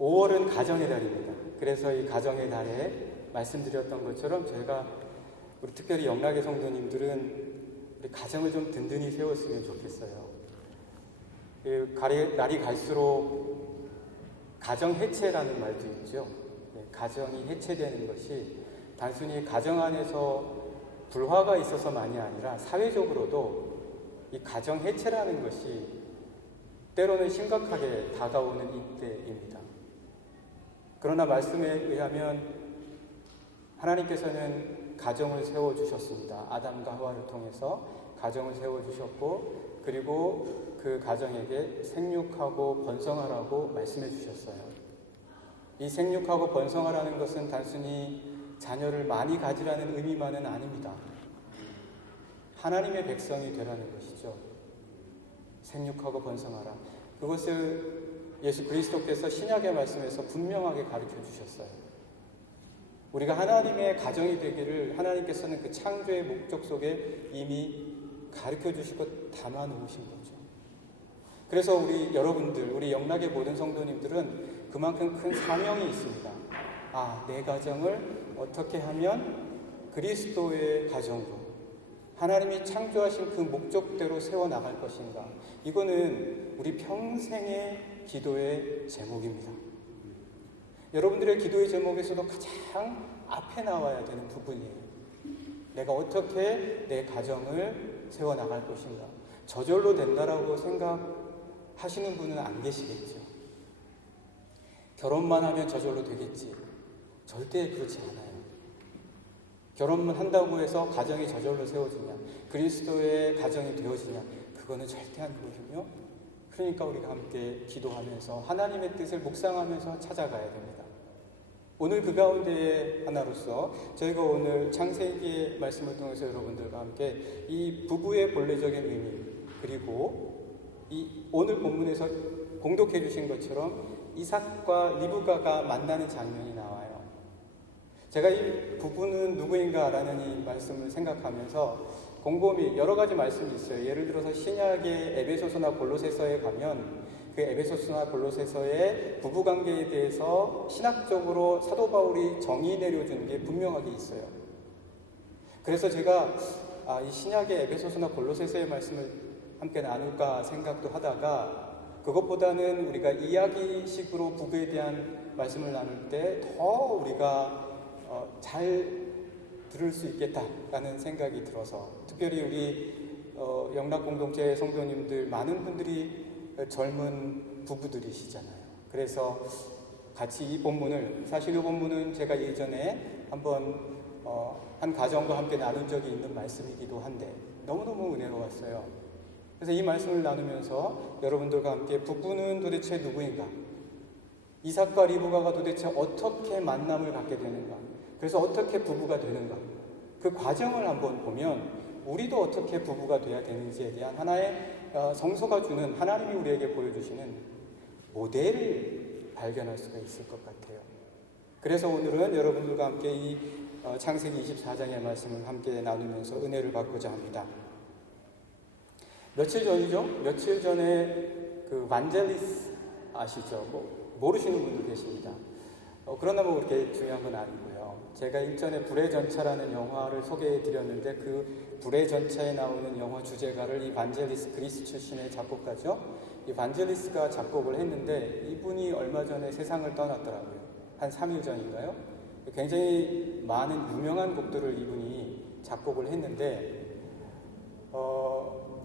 5월은 가정의 달입니다. 그래서 이 가정의 달에 말씀드렸던 것처럼 저희가 우리 특별히 영락의 성도님들은 우리 가정을 좀 든든히 세웠으면 좋겠어요. 날이 갈수록 가정 해체라는 말도 있죠. 가정이 해체되는 것이 단순히 가정 안에서 불화가 있어서만이 아니라 사회적으로도 이 가정 해체라는 것이 때로는 심각하게 다가오는 이때입니다. 그러나 말씀에 의하면 하나님께서는 가정을 세워주셨습니다. 아담과 하와를 통해서 가정을 세워주셨고, 그리고 그 가정에게 생육하고 번성하라고 말씀해 주셨어요. 이 생육하고 번성하라는 것은 단순히 자녀를 많이 가지라는 의미만은 아닙니다. 하나님의 백성이 되라는 것이죠. 생육하고 번성하라. 그것을 예수 그리스도께서 신약의 말씀에서 분명하게 가르쳐 주셨어요. 우리가 하나님의 가정이 되기를 하나님께서는 그 창조의 목적 속에 이미 가르쳐 주시고 담아 놓으신 거죠. 그래서 우리 영락의 모든 성도님들은 그만큼 큰 사명이 있습니다. 내 가정을 어떻게 하면 그리스도의 가정으로 하나님이 창조하신 그 목적대로 세워나갈 것인가. 이거는 우리 평생의 기도의 제목입니다. 여러분들의 기도의 제목에서도 가장 앞에 나와야 되는 부분이에요. 내가 어떻게 내 가정을 세워나갈 것인가. 저절로 된다라고 생각하시는 분은 안 계시겠죠. 결혼만 하면 저절로 되겠지. 절대 그렇지 않아요. 결혼만 한다고 해서 가정이 저절로 세워지냐, 그리스도의 가정이 되어지냐, 그거는 절대 안 되거든요. 그러니까 우리가 함께 기도하면서 하나님의 뜻을 묵상하면서 찾아가야 됩니다. 오늘 그 가운데의 하나로서 저희가 오늘 창세기의 말씀을 통해서 여러분들과 함께 이 부부의 본래적인 의미, 그리고 이 오늘 본문에서 공독해 주신 것처럼 이삭과 리브가가 만나는 장면이 나와요. 제가 이 부부는 누구인가라는 이 말씀을 생각하면서 곰곰이 여러 가지 말씀이 있어요. 예를 들어서 신약의 에베소서나 골로새서에 가면 그 에베소서나 골로새서의 부부관계에 대해서 신학적으로 사도 바울이 정의 내려준 게 분명하게 있어요. 그래서 제가 이 신약의 에베소서나 골로새서의 말씀을 함께 나눌까 생각도 하다가 그것보다는 우리가 이야기식으로 부부에 대한 말씀을 나눌 때 더 우리가 잘 들을 수 있겠다라는 생각이 들어서, 특별히 우리 영락 공동체 성도님들 많은 분들이 젊은 부부들이시잖아요. 그래서 같이 이 본문을, 사실 이 본문은 제가 예전에 한번 한 가정과 함께 나눈 적이 있는 말씀이기도 한데 너무너무 은혜로웠어요. 그래서 이 말씀을 나누면서 여러분들과 함께 부부는 도대체 누구인가? 이삭과 리브가가 도대체 어떻게 만남을 갖게 되는가? 그래서 어떻게 부부가 되는가? 그 과정을 한번 보면 우리도 어떻게 부부가 돼야 되는지에 대한 하나의 성서가 주는, 하나님이 우리에게 보여주시는 모델을 발견할 수가 있을 것 같아요. 그래서 오늘은 여러분들과 함께 이 창세기 24장의 말씀을 함께 나누면서 은혜를 받고자 합니다. 며칠 전이죠? 며칠 전에 그 반젤리스 아시죠? 모르시는 분도 계십니다. 그러나 그렇게 중요한 건 아니고요. 제가 일전에 불의 전차라는 영화를 소개해 드렸는데 그 불의 전차에 나오는 영화 주제가를 이 반젤리스, 그리스 출신의 작곡가죠. 이 반젤리스가 작곡을 했는데 이분이 얼마 전에 세상을 떠났더라고요. 한 3일 전인가요? 굉장히 많은 유명한 곡들을 이분이 작곡을 했는데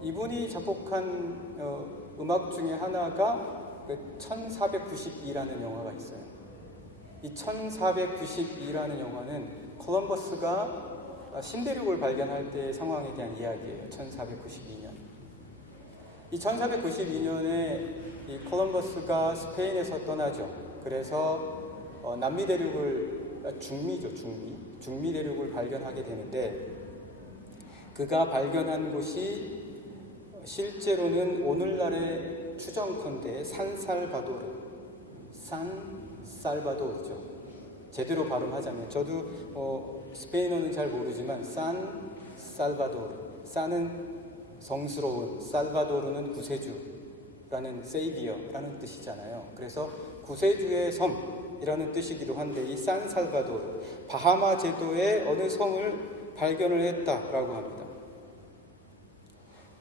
이분이 작곡한 음악 중에 하나가 1492라는 영화가 있어요. 이 1492라는 영화는 콜럼버스가 신대륙을 발견할 때의 상황에 대한 이야기예요. 1492년. 이 1492년에 이 콜럼버스가 스페인에서 떠나죠. 그래서 남미 대륙을, 중미 대륙을 발견하게 되는데, 그가 발견한 곳이 실제로는 오늘날의 추정컨대 산살바도르죠. 제대로 발음하자면, 저도 스페인어는 잘 모르지만 산살바도르, 산은 성스러운, 살바도르는 구세주라는 세이비어라는 뜻이잖아요. 그래서 구세주의 섬이라는 뜻이기도 한데 이 산살바도르, 바하마 제도의 어느 섬을 발견을 했다라고 합니다.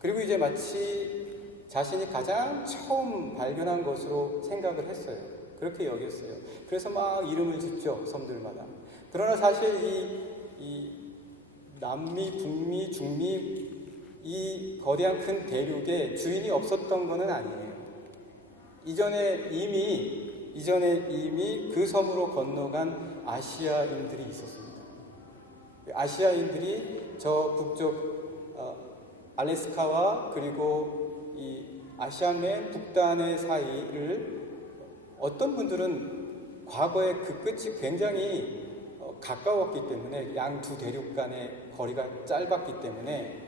그리고 이제 마치 자신이 가장 처음 발견한 것으로 생각을 했어요. 그렇게 여겼어요. 그래서 막 이름을 짓죠, 섬들마다. 그러나 사실 이 남미, 북미, 중미 이 거대한 큰 대륙에 주인이 없었던 것은 아니에요. 이전에 이미 그 섬으로 건너간 아시아인들이 있었습니다. 아시아인들이 저 북쪽 알래스카와 그리고 이 아시아맨 북단의 사이를 어떤 분들은 과거에 그 끝이 굉장히 가까웠기 때문에 양 두 대륙 간의 거리가 짧았기 때문에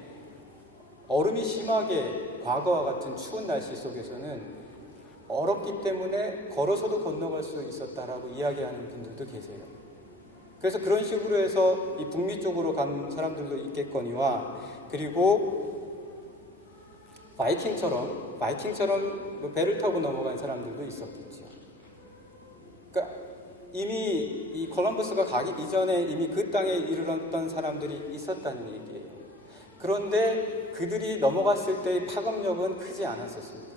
얼음이 심하게 과거와 같은 추운 날씨 속에서는 얼었기 때문에 걸어서도 건너갈 수 있었다라고 이야기하는 분들도 계세요. 그래서 그런 식으로 해서 이 북미 쪽으로 간 사람들도 있겠거니와 그리고 바이킹처럼 배를 타고 넘어간 사람들도 있었겠죠. 그러니까 이미 이 콜럼버스가 가기 이전에 이미 그 땅에 이르렀던 사람들이 있었다는 얘기예요. 그런데 그들이 넘어갔을 때의 파급력은 크지 않았었습니다.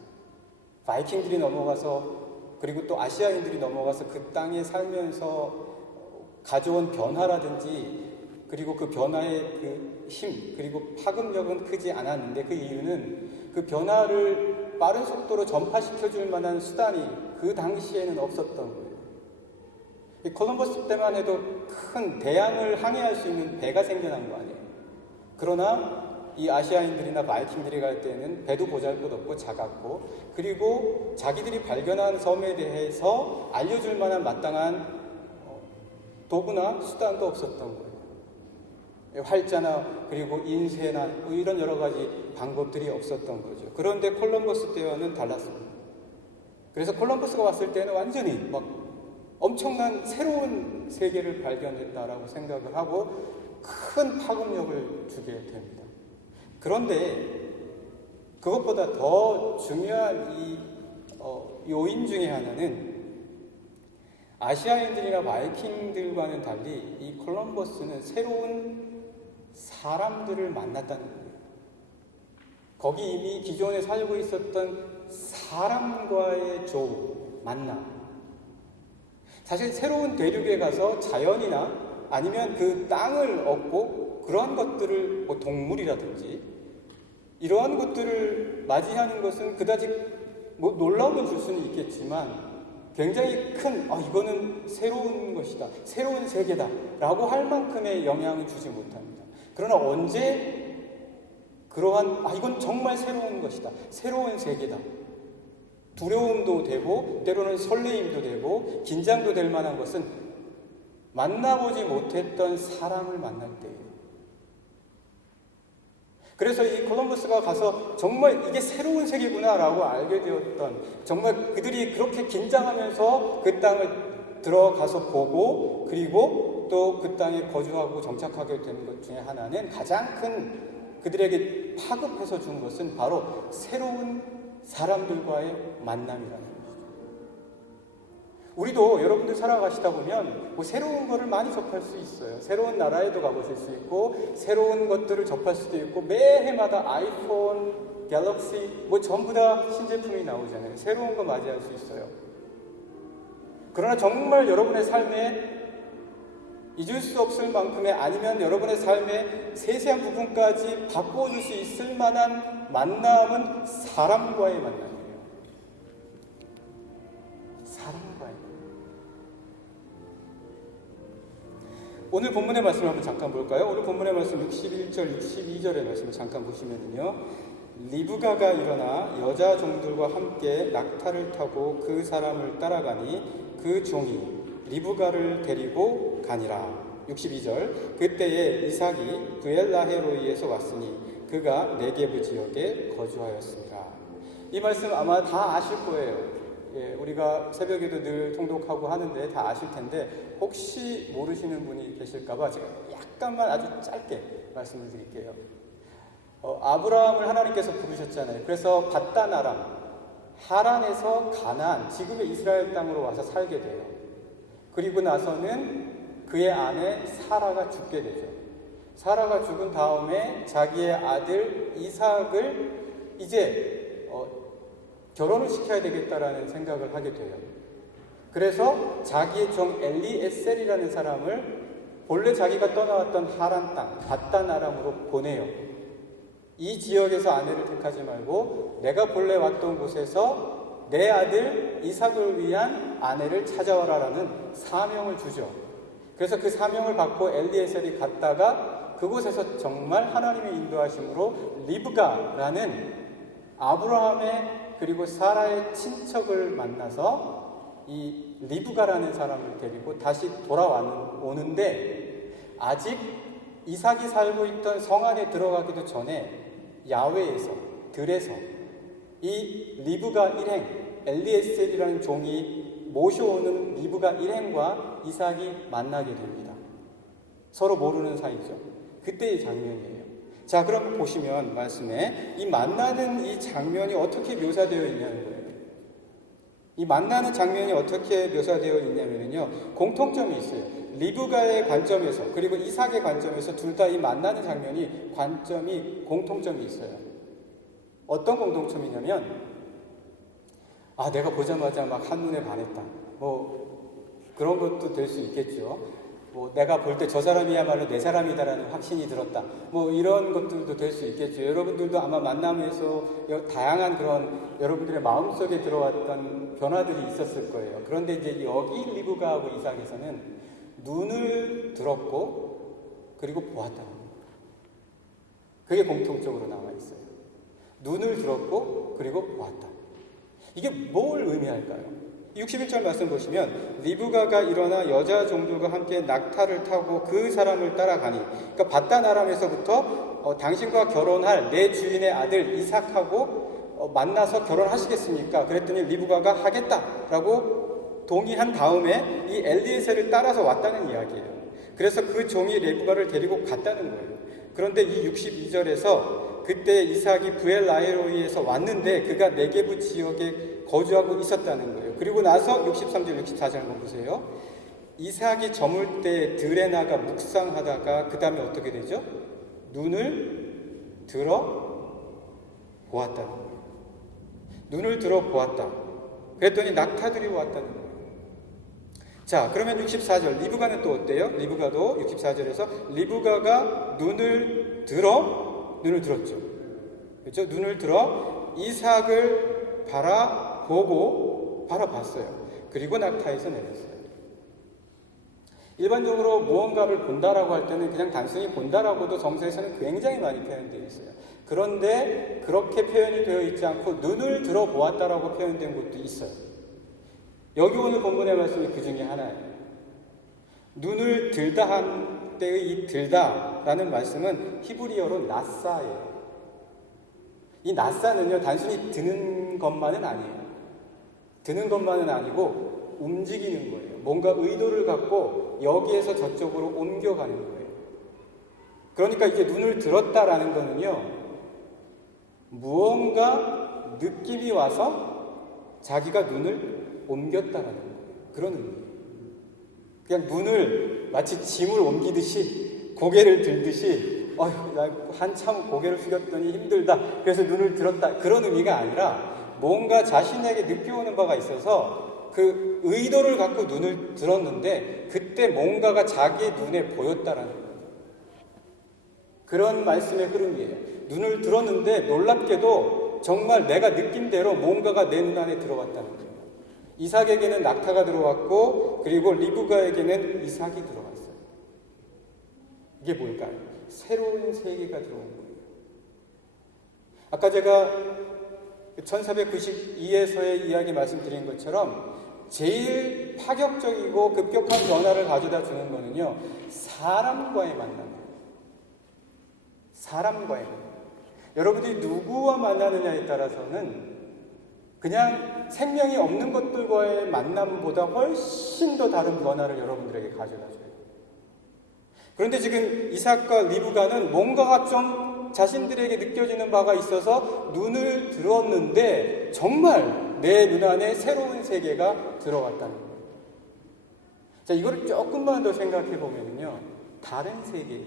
바이킹들이 넘어가서 그리고 또 아시아인들이 넘어가서 그 땅에 살면서 가져온 변화라든지 그리고 그 변화의 그 힘 그리고 파급력은 크지 않았는데 그 이유는 그 변화를 빠른 속도로 전파시켜줄 만한 수단이 그 당시에는 없었던 거예요. 콜럼버스 때만 해도 큰 대양을 항해할 수 있는 배가 생겨난 거 아니에요. 그러나 이 아시아인들이나 바이킹들이 갈 때는 배도 보잘것없고 작았고 그리고 자기들이 발견한 섬에 대해서 알려줄 만한 마땅한 도구나 수단도 없었던 거예요. 활자나 그리고 인쇄나 이런 여러 가지 방법들이 없었던 거죠. 그런데 콜럼버스 때와는 달랐습니다. 그래서 콜럼버스가 왔을 때는 완전히 막 엄청난 새로운 세계를 발견했다라고 생각을 하고 큰 파급력을 주게 됩니다. 그런데 그것보다 더 중요한 이 요인 중에 하나는 아시아인들이나 바이킹들과는 달리 이 콜럼버스는 새로운 사람들을 만났다는 거예요. 거기 이미 기존에 살고 있었던 사람과의 만남. 사실 새로운 대륙에 가서 자연이나 아니면 그 땅을 얻고 그러한 것들을 동물이라든지 이러한 것들을 맞이하는 것은 그다지 놀라움을 줄 수는 있겠지만 굉장히 큰 이거는 새로운 것이다, 새로운 세계다 라고 할 만큼의 영향을 주지 못합니다. 그러나 언제 그러한 이건 정말 새로운 것이다, 새로운 세계다, 두려움도 되고 때로는 설레임도 되고 긴장도 될 만한 것은 만나보지 못했던 사람을 만날 때예요. 그래서 이 콜럼버스가 가서 정말 이게 새로운 세계구나 라고 알게 되었던, 정말 그들이 그렇게 긴장하면서 그 땅을 들어가서 보고 그리고 또 그 땅에 거주하고 정착하게 된 것 중에 하나는 가장 큰 그들에게 파급해서 준 것은 바로 새로운 사람들과의 만남이라는 것이죠. 우리도 여러분들 살아가시다 보면 새로운 것을 많이 접할 수 있어요. 새로운 나라에도 가보실 수 있고 새로운 것들을 접할 수도 있고 매해마다 아이폰, 갤럭시 전부 다 신제품이 나오잖아요. 새로운 거 맞이할 수 있어요. 그러나 정말 여러분의 삶에 잊을 수 없을 만큼의 아니면 여러분의 삶의 세세한 부분까지 바꿔줄 수 있을 만한 만남은 사람과의 만남이에요. 사람과의 만남. 오늘 본문의 말씀을 한번 잠깐 볼까요? 오늘 본문의 말씀 61절, 62절의 말씀을 잠깐 보시면요. 리브가가 일어나 여자 종들과 함께 낙타를 타고 그 사람을 따라가니 그 종이 리브가를 데리고 가니라. 62절. 그때에 이삭이 브엘라헤로이에서 왔으니 그가 네게브 지역에 거주하였습니다. 이 말씀 아마 다 아실 거예요. 우리가 새벽에도 늘 통독하고 하는데 다 아실 텐데 혹시 모르시는 분이 계실까봐 제가 약간만 아주 짧게 말씀을 드릴게요. 아브라함을 하나님께서 부르셨잖아요. 그래서 밧단 아람, 하란에서 가나안, 지금의 이스라엘 땅으로 와서 살게 돼요. 그리고 나서는 그의 아내 사라가 죽게 되죠. 사라가 죽은 다음에 자기의 아들 이삭을 이제 결혼을 시켜야 되겠다라는 생각을 하게 돼요. 그래서 자기의 종 엘리에셀이라는 사람을 본래 자기가 떠나왔던 하란 땅, 밧단 아람으로 보내요. 이 지역에서 아내를 택하지 말고 내가 본래 왔던 곳에서 내 아들 이삭을 위한 아내를 찾아와라라는 사명을 주죠. 그래서 그 사명을 받고 엘리에셀이 갔다가 그곳에서 정말 하나님의 인도하심으로 리브가라는 아브라함의 그리고 사라의 친척을 만나서 이 리브가라는 사람을 데리고 다시 돌아오는데 아직 이삭이 살고 있던 성 안에 들어가기도 전에 야외에서 들에서 이 리브가 일행 엘리에셀이라는 종이 모셔오는 리브가 일행과 이삭이 만나게 됩니다. 서로 모르는 사이죠. 그때의 장면이에요. 자, 그럼 보시면 말씀에 이 만나는 이 장면이 어떻게 묘사되어 있냐는 거예요. 이 만나는 장면이 어떻게 묘사되어 있냐면요, 공통점이 있어요. 리브가의 관점에서 그리고 이삭의 관점에서 둘 다 이 만나는 장면이 공통점이 있어요. 어떤 공통점이냐면 내가 보자마자 막 한눈에 반했다. 그런 것도 될 수 있겠죠. 내가 볼 때 저 사람이야말로 내 사람이다라는 확신이 들었다. 이런 것들도 될 수 있겠죠. 여러분들도 아마 만남에서 다양한 그런 여러분들의 마음속에 들어왔던 변화들이 있었을 거예요. 그런데 이제 여기 리브가하고 이삭에서는 눈을 들었고 그리고 보았다. 그게 공통적으로 나와 있어요. 눈을 들었고 그리고 보았다. 이게 뭘 의미할까요? 61절 말씀 보시면 리브가가 일어나 여자 종들과 함께 낙타를 타고 그 사람을 따라가니, 그러니까 밧단 아람에서부터 당신과 결혼할 내 주인의 아들 이삭하고 만나서 결혼하시겠습니까? 그랬더니 리브가가 하겠다라고 동의한 다음에 이 엘리에셀을 따라서 왔다는 이야기예요. 그래서 그 종이 리브가를 데리고 갔다는 거예요. 그런데 이 62절에서 그때 이삭이 부엘라헤로이에서 왔는데 그가 네게부 지역에 거주하고 있었다는 거예요. 그리고 나서 63절, 64절 한번 보세요. 이삭이 저물 때 들에 나가 묵상하다가 그 다음에 어떻게 되죠? 눈을 들어 보았다는 거예요. 눈을 들어 보았다. 그랬더니 낙타들이 왔다는 거예요. 자, 그러면 64절 리브가는 또 어때요? 리브가도 64절에서 리브가가 눈을 들었죠. 그렇죠? 눈을 들어 이삭을 바라봤어요. 그리고 낙타에서 내렸어요. 일반적으로 무언가를 본다라고 할 때는 그냥 단순히 본다라고도 성서에서는 굉장히 많이 표현되어 있어요. 그런데 그렇게 표현이 되어 있지 않고 눈을 들어 보았다라고 표현된 것도 있어요. 여기 오늘 본문의 말씀이 그 중에 하나예요. 눈을 들다 한 때의 이 들다라는 말씀은 히브리어로 나사예요. 이 나사는요, 단순히 드는 것만은 아니에요. 드는 것만은 아니고 움직이는 거예요. 뭔가 의도를 갖고 여기에서 저쪽으로 옮겨가는 거예요. 그러니까 이게 눈을 들었다라는 거는요, 무언가 느낌이 와서 자기가 눈을 옮겼다라는 거예요. 그런 의미예요. 그냥 눈을 마치 짐을 옮기듯이 고개를 들듯이 나 한참 고개를 숙였더니 힘들다. 그래서 눈을 들었다. 그런 의미가 아니라 뭔가 자신에게 느껴오는 바가 있어서 그 의도를 갖고 눈을 들었는데 그때 뭔가가 자기의 눈에 보였다라는 거예요. 그런 말씀의 흐름이에요. 눈을 들었는데 놀랍게도 정말 내가 느낌대로 뭔가가 내 눈 안에 들어왔다는 거예요. 이삭에게는 낙타가 들어왔고 그리고 리브가에게는 이삭이 들어왔어요. 이게 뭘까요? 새로운 세계가 들어온 거예요. 아까 제가 1492에서의 이야기 말씀드린 것처럼 제일 파격적이고 급격한 변화를 가져다 주는 거는요, 사람과의 만남이에요. 사람과의 만남. 여러분들이 누구와 만나느냐에 따라서는 그냥 생명이 없는 것들과의 만남보다 훨씬 더 다른 변화를 여러분들에게 가져다 줘요. 그런데 지금 이삭과 리브가는 뭔가가 좀 자신들에게 느껴지는 바가 있어서 눈을 들었는데 정말 내 눈 안에 새로운 세계가 들어왔다는 거예요. 자, 이거를 조금만 더 생각해 보면요, 다른 세계.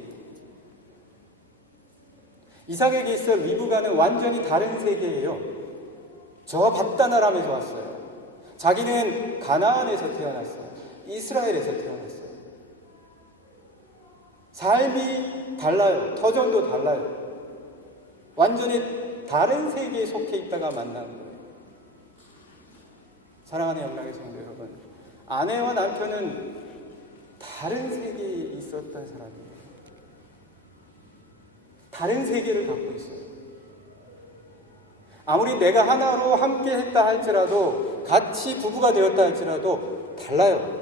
이삭에게 있어 리브가는 완전히 다른 세계예요. 저 바다나람에서 왔어요. 자기는 가나안에서 태어났어요. 이스라엘에서 태어났어요. 삶이 달라요. 터전도 달라요. 완전히 다른 세계에 속해 있다가 만난 거예요. 사랑하는 영락의 성도 여러분, 아내와 남편은 다른 세계에 있었던 사람이에요. 다른 세계를 갖고 있어요. 아무리 내가 하나로 함께 했다 할지라도, 같이 부부가 되었다 할지라도 달라요.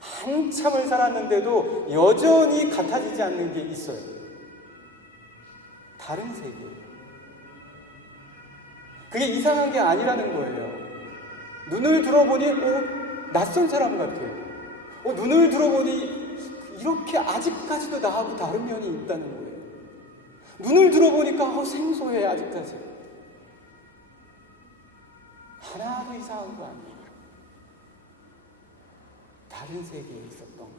한참을 살았는데도 여전히 같아지지 않는 게 있어요. 다른 세계예요. 그게 이상한 게 아니라는 거예요. 눈을 들어보니 낯선 사람 같아요. 눈을 들어보니 이렇게 아직까지도 나하고 다른 면이 있다는 거예요. 눈을 들어보니까 생소해 아직까지. 하나도 이상한 거 아니에요. 다른 세계에 있었던 거예요.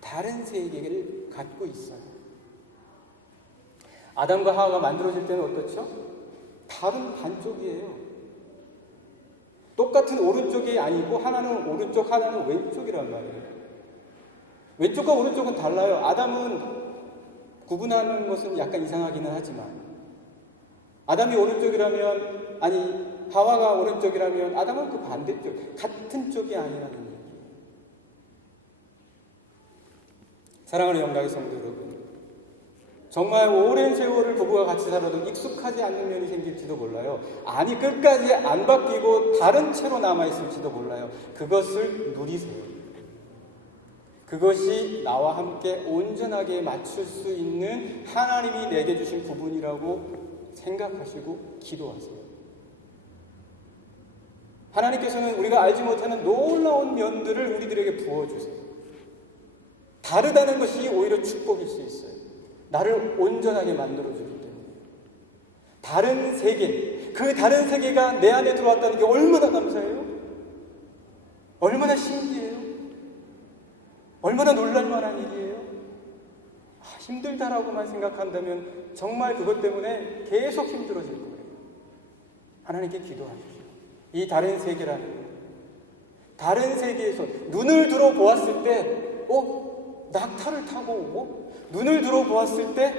다른 세계를 갖고 있어요. 아담과 하와가 만들어질 때는 어떻죠? 다른 반쪽이에요. 똑같은 오른쪽이 아니고 하나는 오른쪽, 하나는 왼쪽이란 말이에요. 왼쪽과 오른쪽은 달라요. 아담은 구분하는 것은 약간 이상하기는 하지만, 아담이 오른쪽이라면, 하와가 오른쪽이라면 아담은 그 반대쪽, 같은 쪽이 아니라는 얘기예요. 사랑하는 영광의 성도 여러분, 정말 오랜 세월을 부부가 같이 살아도 익숙하지 않는 면이 생길지도 몰라요. 끝까지 안 바뀌고 다른 채로 남아있을지도 몰라요. 그것을 누리세요. 그것이 나와 함께 온전하게 맞출 수 있는 하나님이 내게 주신 부분이라고 생각하시고 기도하세요. 하나님께서는 우리가 알지 못하는 놀라운 면들을 우리들에게 부어주세요. 다르다는 것이 오히려 축복일 수 있어요. 나를 온전하게 만들어주기 때문에. 다른 세계, 그 다른 세계가 내 안에 들어왔다는 게 얼마나 감사해요? 얼마나 신기해요? 얼마나 놀랄만한 일이에요? 힘들다라고만 생각한다면 정말 그것 때문에 계속 힘들어질 거예요. 하나님께 기도하십시오. 이 다른 세계라는 거, 다른 세계에서 눈을 들어 보았을 때 낙타를 타고 오고, 눈을 들어 보았을 때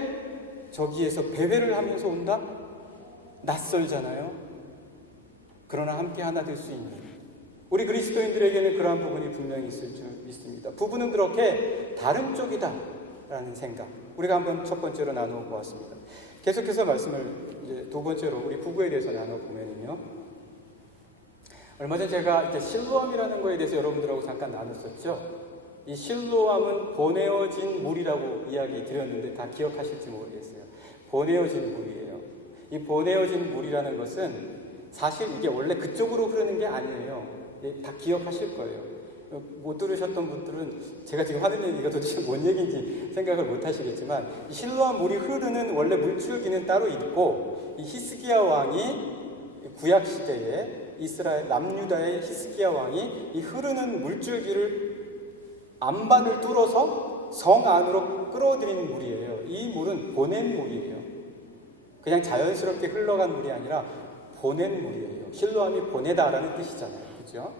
저기에서 배회를 하면서 온다? 낯설잖아요. 그러나 함께 하나 될 수 있는 우리 그리스도인들에게는 그러한 부분이 분명히 있을 줄 믿습니다. 부부는 그렇게 다른 쪽이다 라는 생각, 우리가 한번 첫 번째로 나누어 보았습니다. 계속해서 말씀을 이제 두 번째로 우리 부부에 대해서 나눠보면요, 얼마 전 제가 이제 실로암이라는 거에 대해서 여러분들하고 잠깐 나눴었죠. 이 실로암은 보내어진 물이라고 이야기 드렸는데 다 기억하실지 모르겠어요. 보내어진 물이에요. 이 보내어진 물이라는 것은 사실 이게 원래 그쪽으로 흐르는 게 아니에요. 다 기억하실 거예요. 못 들으셨던 분들은 제가 지금 하는 얘기가 도대체 뭔 얘기인지 생각을 못 하시겠지만, 이 실로암 물이 흐르는 원래 물줄기는 따로 있고, 이 히스기야 왕이 구약 시대에 이스라엘 남유다의 히스기야 왕이 이 흐르는 물줄기를 안반을 뚫어서 성 안으로 끌어들이는 물이에요. 이 물은 보낸 물이에요. 그냥 자연스럽게 흘러간 물이 아니라 보낸 물이에요. 실로암이 보내다라는 뜻이잖아요. 그죠?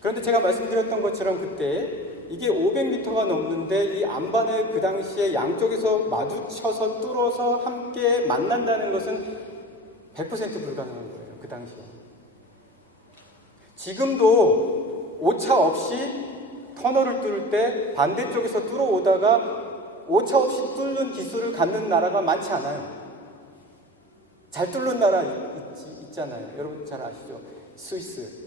그런데 제가 말씀드렸던 것처럼 그때 이게 500m가 넘는데 이 안반을 그 당시에 양쪽에서 마주쳐서 뚫어서 함께 만난다는 것은 100% 불가능한 거예요. 그 당시에. 지금도 오차 없이 터널을 뚫을 때 반대쪽에서 뚫어오다가 오차 없이 뚫는 기술을 갖는 나라가 많지 않아요. 잘 뚫는 나라 있잖아요. 여러분 잘 아시죠? 스위스.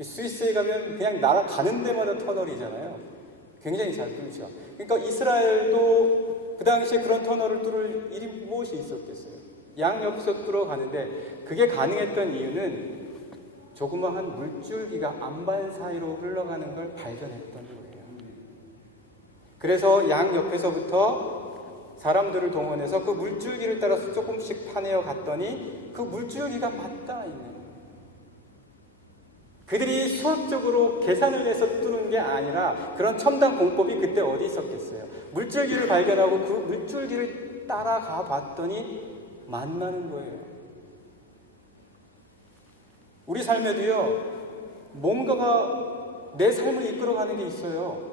스위스에 가면 그냥 나라 가는 데마다 터널이잖아요. 굉장히 잘 뚫죠. 그러니까 이스라엘도 그 당시에 그런 터널을 뚫을 일이 무엇이 있었겠어요? 양옆에서 뚫어가는데 그게 가능했던 이유는 조그마한 물줄기가 안반 사이로 흘러가는 걸 발견했던 거예요. 그래서 양옆에서부터 사람들을 동원해서 그 물줄기를 따라서 조금씩 파내어 갔더니 그 물줄기가 맞닿아 있는 거예요. 그들이 수학적으로 계산을 해서 뚫는 게 아니라 그런 첨단 공법이 그때 어디 있었겠어요. 물줄기를 발견하고 그 물줄기를 따라가 봤더니 만나는 거예요. 우리 삶에도요, 뭔가가 내 삶을 이끌어가는 게 있어요.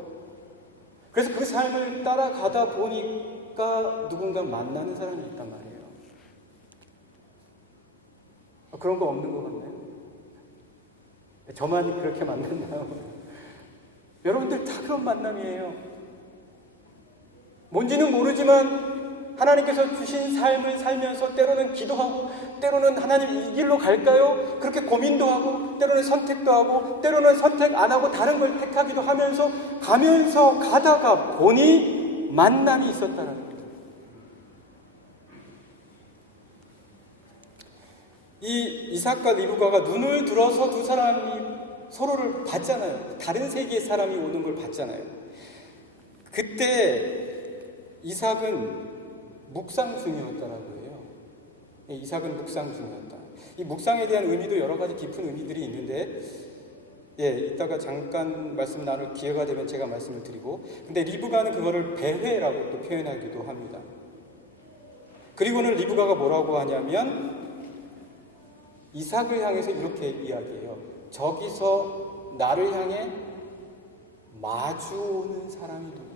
그래서 그 삶을 따라가다 보니까 누군가 만나는 사람이 있단 말이에요. 그런 거 없는 것 같나요? 저만 그렇게 만났나요? 여러분들 다 그런 만남이에요. 뭔지는 모르지만 하나님께서 주신 삶을 살면서 때로는 기도하고 때로는 하나님 이 길로 갈까요? 그렇게 고민도 하고 때로는 선택도 하고 때로는 선택 안 하고 다른 걸 택하기도 하면서 가다가 보니 만남이 있었다는 거예요. 이 이삭과 리브가가 눈을 들어서 두 사람이 서로를 봤잖아요. 다른 세계의 사람이 오는 걸 봤잖아요. 그때 이삭은 묵상 중이었다라고 해요. 이삭은 묵상 중이었다. 이 묵상에 대한 의미도 여러 가지 깊은 의미들이 있는데, 이따가 잠깐 말씀 나눌 기회가 되면 제가 말씀을 드리고, 근데 리브가는 그거를 배회라고 또 표현하기도 합니다. 그리고는 리브가가 뭐라고 하냐면 이삭을 향해서 이렇게 이야기해요. 저기서 나를 향해 마주오는 사람이 누구인가?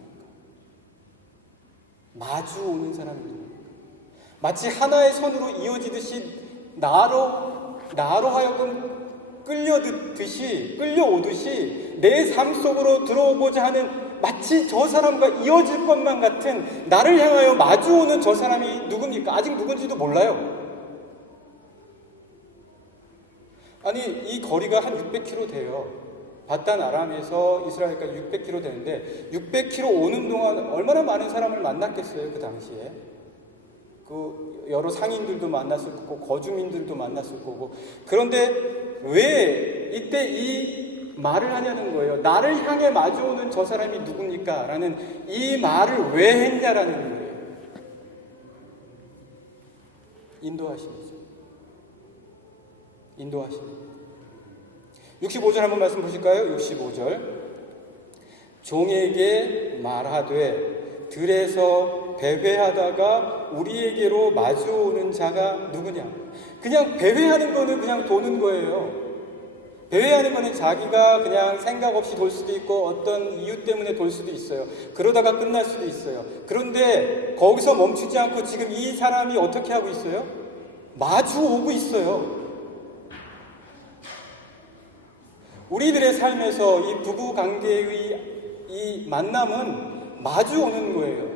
마주오는 사람이 누구인가? 마치 하나의 선으로 이어지듯이 나로 하여금 끌려오듯이 내 삶 속으로 들어오고자 하는 마치 저 사람과 이어질 것만 같은 나를 향하여 마주오는 저 사람이 누굽니까? 아직 누군지도 몰라요. 아니, 이 거리가 한 600km 돼요. 바단 아람에서 이스라엘까지 600km 되는데 600km 오는 동안 얼마나 많은 사람을 만났겠어요, 그 당시에. 그 여러 상인들도 만났을 거고 거주민들도 만났을 거고. 그런데 왜 이때 이 말을 하냐는 거예요. 나를 향해 마주오는 저 사람이 누굽니까? 라는 이 말을 왜 했냐라는 거예요. 인도하심이죠. 인도하십니다. 65절 한번 말씀 보실까요? 65절. 종에게 말하되 들에서 배회하다가 우리에게로 마주오는 자가 누구냐? 그냥 배회하는 거는 그냥 도는 거예요. 배회하는 거는 자기가 그냥 생각 없이 돌 수도 있고 어떤 이유 때문에 돌 수도 있어요. 그러다가 끝날 수도 있어요. 그런데 거기서 멈추지 않고 지금 이 사람이 어떻게 하고 있어요? 마주오고 있어요. 우리들의 삶에서 이 부부 관계의 이 만남은 마주오는 거예요.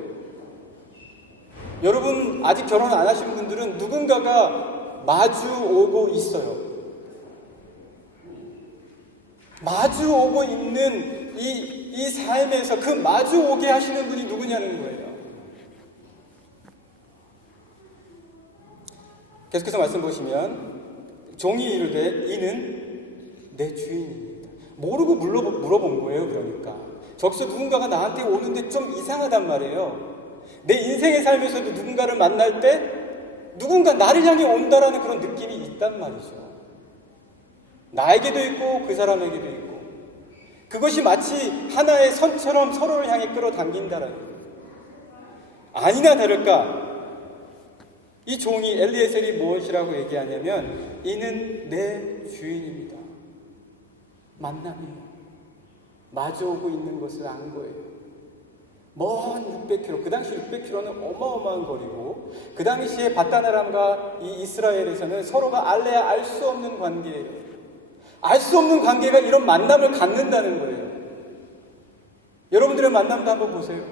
여러분 아직 결혼 안 하신 분들은 누군가가 마주오고 있어요. 마주오고 있는 이 삶에서 그 마주오게 하시는 분이 누구냐는 거예요. 계속해서 말씀 보시면 종이 이르되 이는 내 주인입니다. 모르고 물어본 거예요. 그러니까 저기서 누군가가 나한테 오는데 좀 이상하단 말이에요. 내 인생의 삶에서도 누군가를 만날 때 누군가 나를 향해 온다라는 그런 느낌이 있단 말이죠. 나에게도 있고 그 사람에게도 있고 그것이 마치 하나의 선처럼 서로를 향해 끌어당긴다라는 거예요. 아니나 다를까 이 종이 엘리에셀이 무엇이라고 얘기하냐면 이는 내 주인입니다. 만남이에요. 마주오고 있는 것을 안 거예요. 먼 600km, 그 당시 600km는 어마어마한 거리고 그 당시에 바단 아람과 이 이스라엘에서는 서로가 알래야 알 수 없는 관계예요. 알 수 없는 관계가 이런 만남을 갖는다는 거예요. 여러분들의 만남도 한번 보세요.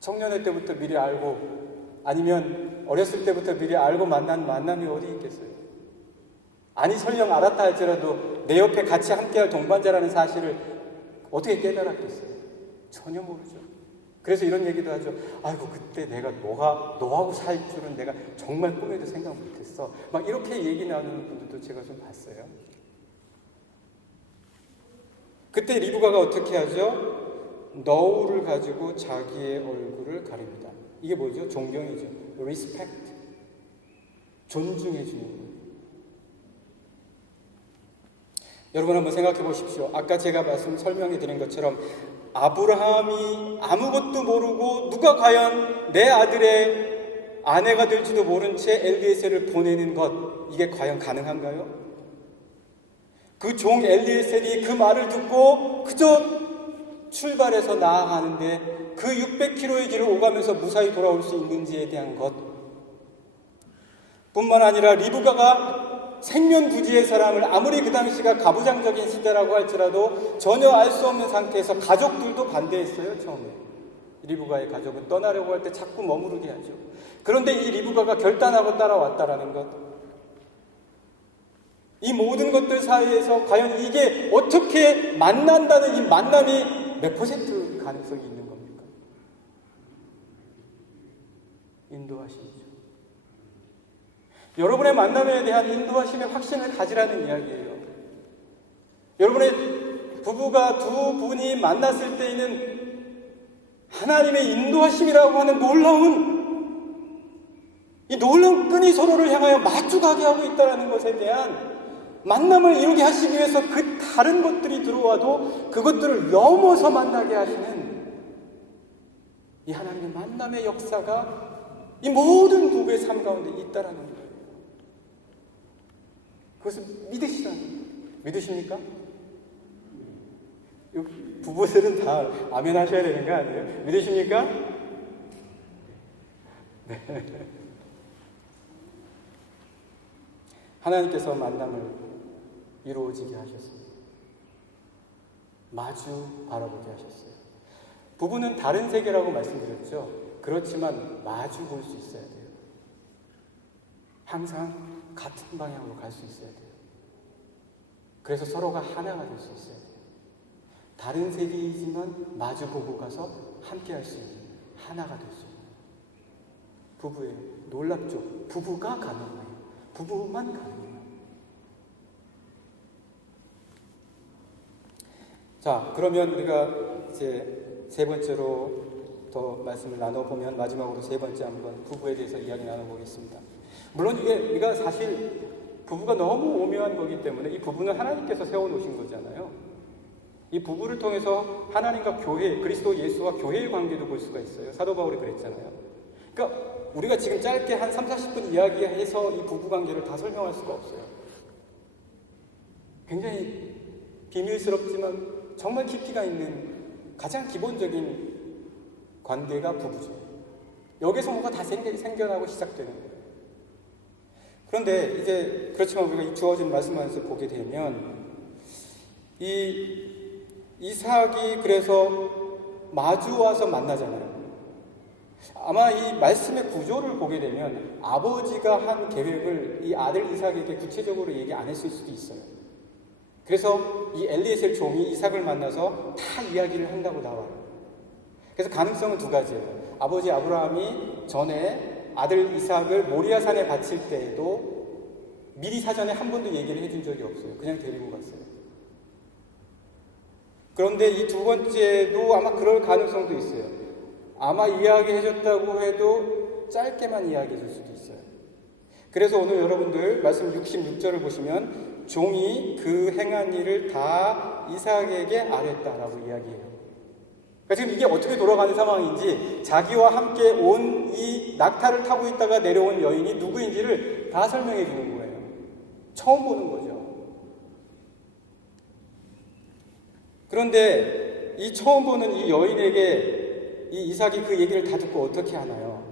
청년의 때부터 미리 알고 아니면 어렸을 때부터 미리 알고 만난 만남이 어디 있겠어요? 아니 설령 알았다 할지라도 내 옆에 같이 함께할 동반자라는 사실을 어떻게 깨달았겠어요? 전혀 모르죠. 그래서 이런 얘기도 하죠. 아이고 그때 내가 너하고 살 줄은 내가 정말 꿈에도 생각 못했어. 막 이렇게 얘기 나누는 분들도 제가 좀 봤어요. 그때 리브가가 어떻게 하죠? 너울을 가지고 자기의 얼굴을 가립니다. 이게 뭐죠? 존경이죠. respect. 존중해 주는 거예요. 여러분 한번 생각해 보십시오. 아까 제가 설명해 드린 것처럼 아브라함이 아무것도 모르고 누가 과연 내 아들의 아내가 될지도 모른 채 엘리에셀을 보내는 것, 이게 과연 가능한가요? 그 종 엘리에셀이 그 말을 듣고 그저 출발해서 나아가는데 그 600km의 길을 오가면서 무사히 돌아올 수 있는지에 대한 것, 뿐만 아니라 리브가가 생면부지의 사람을, 아무리 그 당시가 가부장적인 시대라고 할지라도 전혀 알 수 없는 상태에서 가족들도 반대했어요. 처음에 리브가의 가족은 떠나려고 할 때 자꾸 머무르게 하죠. 그런데 이 리브가가 결단하고 따라왔다라는 것, 이 모든 것들 사이에서 과연 이게 어떻게 만난다는 이 만남이 몇 퍼센트 가능성이 있는 겁니까? 인도하심이죠. 여러분의 만남에 대한 인도하심의 확신을 가지라는 이야기예요. 여러분의 부부가 두 분이 만났을 때에는 하나님의 인도하심이라고 하는 이 놀라운 끈이 서로를 향하여 마주가게 하고 있다는 것에 대한 만남을 이루게 하시기 위해서 그 다른 것들이 들어와도 그것들을 넘어서 만나게 하시는 이 하나님의 만남의 역사가 이 모든 부부의 삶 가운데 있다라는 거예요. 그것을 믿으시라는 거예요. 믿으십니까? 부부들은 다 아멘 하셔야 되는 거 아니에요? 믿으십니까? 네. 하나님께서 만남을 이루어지게 하셨습니다. 마주 바라보게 하셨어요. 부부는 다른 세계라고 말씀드렸죠. 그렇지만 마주 볼 수 있어야 돼요. 항상 같은 방향으로 갈 수 있어야 돼요. 그래서 서로가 하나가 될 수 있어야 돼요. 다른 세계이지만 마주 보고 가서 함께 할 수 있는, 하나가 될 수 있는 부부예요. 놀랍죠? 부부가 가능해요. 부부만 가능해요. 자, 그러면 우리가 이제 세 번째로 더 말씀을 나눠보면, 마지막으로 세 번째 한번 부부에 대해서 이야기 나눠보겠습니다. 물론 이게 우리가 사실 부부가 너무 오묘한 거기 때문에 이 부부는 하나님께서 세워놓으신 거잖아요. 이 부부를 통해서 하나님과 교회, 그리스도 예수와 교회의 관계도 볼 수가 있어요. 사도 바울이 그랬잖아요. 그러니까 우리가 지금 짧게 한 30-40분 이야기해서 이 부부 관계를 다 설명할 수가 없어요. 굉장히 비밀스럽지만 정말 깊이가 있는 가장 기본적인 관계가 부부죠. 여기서 뭐가 다 생겨나고 시작되는 거예요. 그런데 이제 그렇지만 우리가 이 주어진 말씀 안에서 보게 되면 이 이삭이 그래서 마주 와서 만나잖아요. 아마 이 말씀의 구조를 보게 되면 아버지가 한 계획을 이 아들 이삭에게 구체적으로 얘기 안 했을 수도 있어요. 그래서 이 엘리에셀 종이 이삭을 만나서 다 이야기를 한다고 나와요. 그래서 가능성은 두 가지예요. 아버지 아브라함이 전에 아들 이삭을 모리아산에 바칠 때에도 미리 사전에 한 번도 얘기를 해준 적이 없어요. 그냥 데리고 갔어요. 그런데 이 두 번째도 아마 그럴 가능성도 있어요. 아마 이야기해줬다고 해도 짧게만 이야기해줄 수도 있어요. 그래서 오늘 여러분들 말씀 66절을 보시면 종이 그 행한 일을 다 이삭에게 아뢰었다라고 이야기해요. 그러니까 지금 이게 어떻게 돌아가는 상황인지, 자기와 함께 온 이 낙타를 타고 있다가 내려온 여인이 누구인지를 다 설명해 주는 거예요. 처음 보는 거죠. 그런데 이 처음 보는 이 여인에게 이 이삭이 그 얘기를 다 듣고 어떻게 하나요?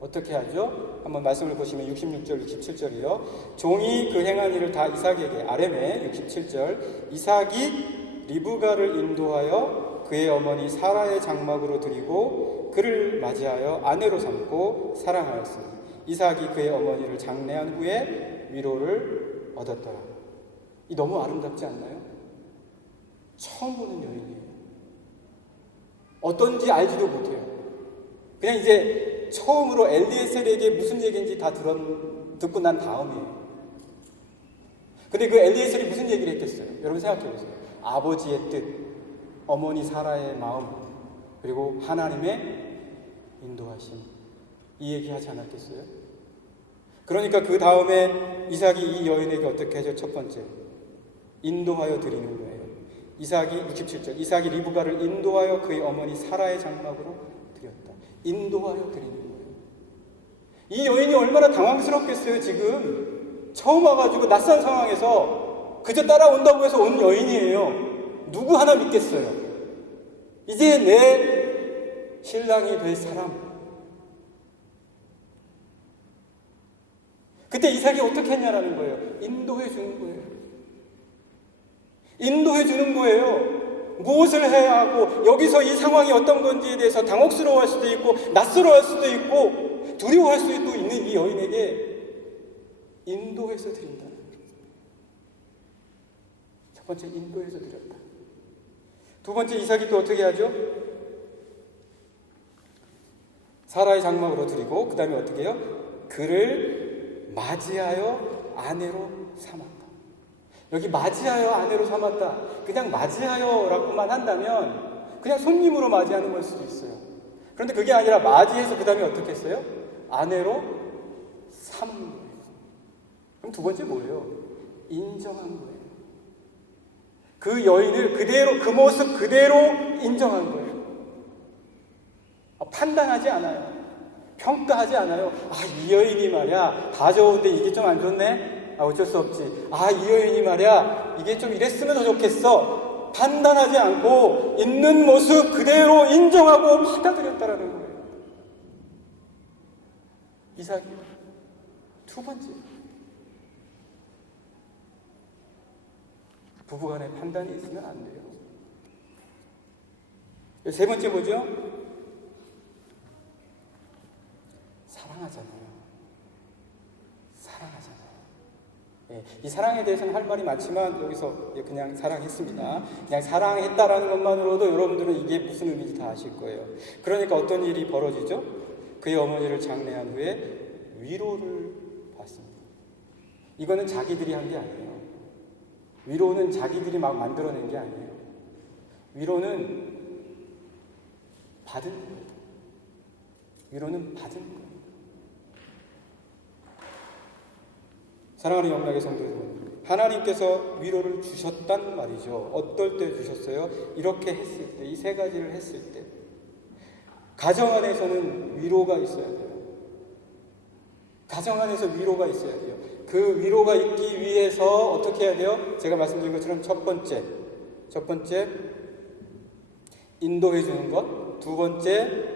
어떻게 하죠? 한번 말씀을 보시면 66절, 67절이요. 종이 그 행한 일을 다 이삭에게 아뢰매. 67절. 이삭이 리브가를 인도하여 그의 어머니 사라의 장막으로 드리고 그를 맞이하여 아내로 삼고 사랑하였으니 이삭이 그의 어머니를 장례한 후에 위로를 얻었더라. 이 너무 아름답지 않나요? 처음 보는 여인이에요. 어떤지 알지도 못해요. 그냥 이제 처음으로 엘리에셀에게 무슨 얘기인지 다 듣고 난 다음이에요. 근데 그 엘리에셀이 무슨 얘기를 했겠어요? 여러분 생각해 보세요. 아버지의 뜻, 어머니 사라의 마음, 그리고 하나님의 인도하심. 이 얘기 하지 않았겠어요? 그러니까 그 다음에 이삭이 이 여인에게 어떻게 하죠? 첫 번째, 인도하여 드리는 거예요. 이삭이 67절, 이삭이 리브가를 인도하여 그의 어머니 사라의 장막으로 드렸다. 인도하여 드리는 거예요. 이 여인이 얼마나 당황스럽겠어요. 지금 처음 와가지고 낯선 상황에서 그저 따라온다고 해서 온 여인이에요. 누구 하나 믿겠어요. 이제 내 신랑이 될 사람. 그때 이삭이 어떻게 했냐라는 거예요. 인도해 주는 거예요. 인도해 주는 거예요. 무엇을 해야 하고, 여기서 이 상황이 어떤 건지에 대해서 당혹스러워할 수도 있고, 낯설어할 수도 있고, 두려워할 수도 있는 이 여인에게 인도해서 드린다. 첫 번째, 인도해서 드렸다. 두 번째, 이삭이 또 어떻게 하죠? 사라의 장막으로 드리고, 그 다음에 어떻게 해요? 그를 맞이하여 아내로 삼았다. 여기 맞이하여 아내로 삼았다. 그냥 맞이하여라고만 한다면 그냥 손님으로 맞이하는 걸 수도 있어요. 그런데 그게 아니라 맞이해서 그 다음에 어떻게 했어요? 아내로 삼은 거예요. 그럼 두 번째 뭐예요? 인정한 거예요. 그 여인을 그대로, 그 모습 그대로 인정한 거예요. 판단하지 않아요. 평가하지 않아요. 이 여인이 말이야, 다 좋은데 이게 좀 안 좋네? 어쩔 수 없지. 이 여인이 말이야, 이게 좀 이랬으면 더 좋겠어. 판단하지 않고 있는 모습 그대로 인정하고 받아들였다라는 거예요. 이삭이 두 번째, 부부간의 판단이 있으면 안 돼요. 세 번째 뭐죠? 사랑하잖아요. 이 사랑에 대해서는 할 말이 많지만 여기서 그냥 사랑했습니다. 그냥 사랑했다라는 것만으로도 여러분들은 이게 무슨 의미인지 다 아실 거예요. 그러니까 어떤 일이 벌어지죠? 그의 어머니를 장례한 후에 위로를 받습니다. 이거는 자기들이 한 게 아니에요. 위로는 자기들이 막 만들어낸 게 아니에요. 위로는 받은 거예요. 위로는 받은 거예요. 사랑하는 영락의 성도 여러분, 하나님께서 위로를 주셨단 말이죠. 어떨 때 주셨어요? 이렇게 했을 때, 이 세 가지를 했을 때, 가정 안에서는 위로가 있어야 돼요. 가정 안에서 위로가 있어야 돼요. 그 위로가 있기 위해서 어떻게 해야 돼요? 제가 말씀드린 것처럼 첫 번째 인도해 주는 것, 두 번째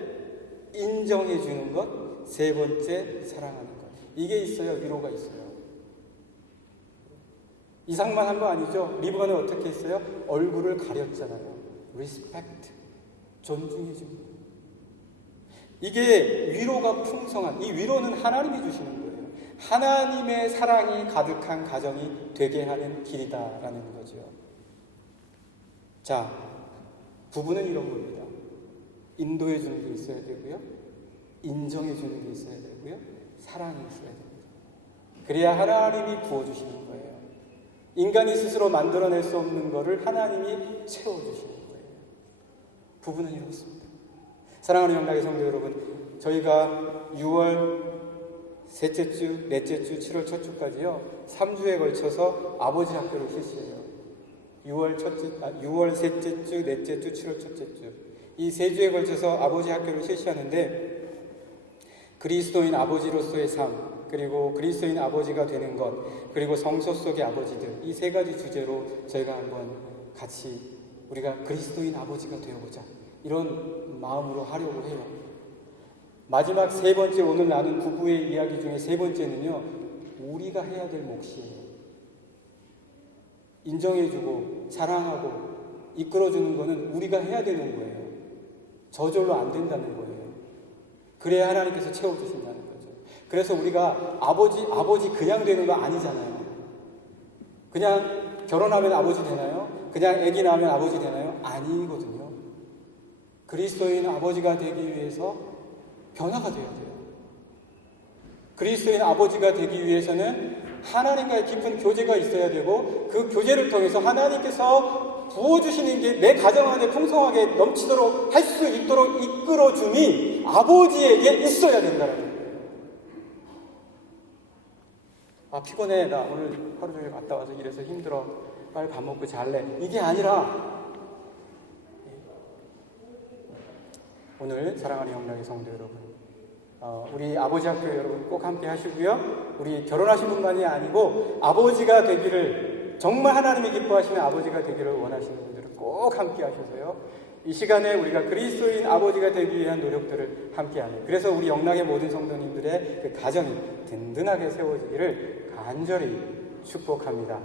인정해 주는 것, 세 번째 사랑하는 것. 이게 있어야 위로가 있어요. 이삭만 한 거 아니죠? 리브가는 어떻게 했어요? 얼굴을 가렸잖아요. 리스펙트, 존중해 줍니다. 이게 위로가 풍성한, 이 위로는 하나님이 주시는 거예요. 하나님의 사랑이 가득한 가정이 되게 하는 길이다라는 거죠. 자, 부부는 이런 겁니다. 인도해 주는 게 있어야 되고요, 인정해 주는 게 있어야 되고요, 사랑이 있어야 됩니다. 그래야 하나님이 부어주시는 거예요. 인간이 스스로 만들어낼 수 없는 것을 하나님이 채워주시는 거예요. 부부는 이렇습니다. 사랑하는 영락의 성도 여러분, 저희가 6월 셋째 주, 넷째 주, 7월 첫 주까지요, 3주에 걸쳐서 아버지 학교를 실시해요. 6월 셋째 주, 넷째 주, 7월 첫째 주, 이 세 주에 걸쳐서 아버지 학교를 실시하는데, 그리스도인 아버지로서의 삶, 그리고 그리스도인 아버지가 되는 것, 그리고 성소 속의 아버지들, 이 세 가지 주제로 저희가 한번 같이 우리가 그리스도인 아버지가 되어보자, 이런 마음으로 하려고 해요. 마지막 세 번째, 오늘 나눈 부부의 이야기 중에 세 번째는요, 우리가 해야 될 몫이에요. 인정해주고 사랑하고 이끌어주는 거는 우리가 해야 되는 거예요. 저절로 안 된다는 거예요. 그래야 하나님께서 채워주신다는 거죠. 그래서 우리가 아버지 그냥 되는 거 아니잖아요. 그냥 결혼하면 아버지 되나요? 그냥 아기 낳으면 아버지 되나요? 아니거든요. 그리스도인 아버지가 되기 위해서 변화가 돼야 돼요. 그리스도인 아버지가 되기 위해서는 하나님과의 깊은 교제가 있어야 되고 그 교제를 통해서 하나님께서 부어주시는 게 내 가정 안에 풍성하게 넘치도록 할 수 있도록 이끌어줌이 아버지에게 있어야 된다는 거예요. 아, 피곤해. 나 오늘 하루 종일 갔다 와서 일해서 힘들어. 빨리 밥 먹고 잘래. 이게 아니라 오늘 사랑하는 영락의 성도 여러분, 우리 아버지 학교 여러분 꼭 함께 하시고요. 우리 결혼하신 분만이 아니고 아버지가 되기를, 정말 하나님이 기뻐하시는 아버지가 되기를 원하시는 분들은 꼭 함께 하셔서요. 이 시간에 우리가 그리스도인 아버지가 되기 위한 노력들을 함께하는, 그래서 우리 영락의 모든 성도님들의 그 가정이 든든하게 세워지기를 간절히 축복합니다.